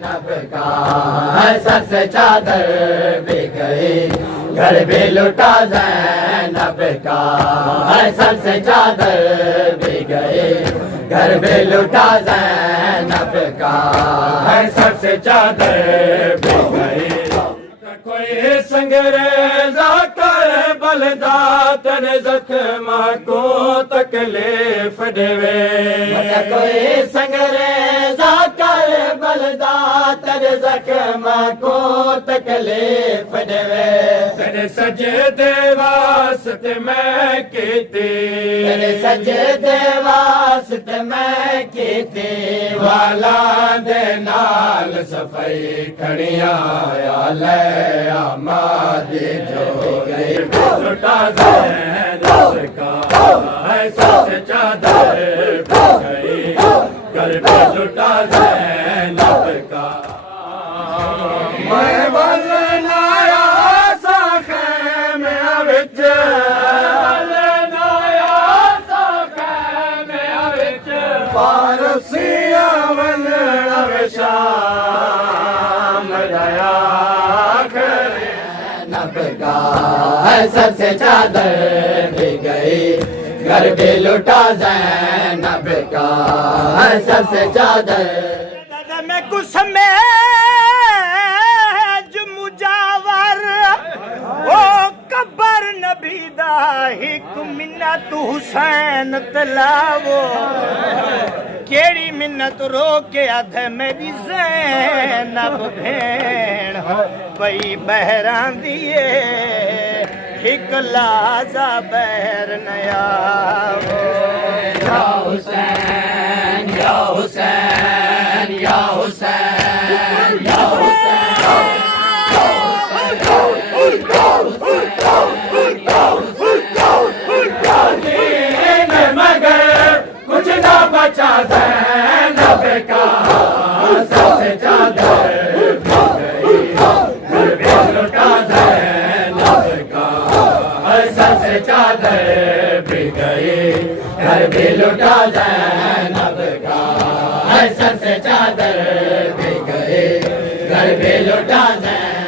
زینب کا سر سے چادر بھی گئی گھر بھی لٹا زینب کا سر سے چادر بھی گئی گھر بھی لٹا زینب کا سر سے چادر بھی گئی کوئی سنگریزہ کر بلدا تیرے زخم کو تکلیف دیوے کوئی سنگریزہ کر بلدا تیرے زخم کو تکلیف دیوے تیرے سجدے واسطے میں کیتی تیرے سجدے واسطے میں کیتی والا دے نال صفائی کھڑیاں یا لے آمادی جو گئی لٹا زینب کا سر سے چادر بھی گئی گھر بھی لٹا زینب کا میں ولنایا سا خیمے وچ ولنایا سا خیمے وچ فارسیاں ولنا شام دیا سر سے چادر بھی گئی گھر بھی لٹا زینب کا سر سے چادر میں کچھ میں مجاور او قبر نبی دا ہک منت حسین تلاو کیڑی منت رو کے ادھے میری زینب بھین پئی بہران دیے ہک لازا بہر نیا یا حسین یا حسین یا حسین یا حسین مگر کچھ نہ بچا زینب کا سر سے چادر بھی گئی گھر بھی لٹا زینب کا سر سے چادر بھی گئی گھر بھی لٹا زینب کا سر سے چادر بھی گئی گھر بھی لٹا زینب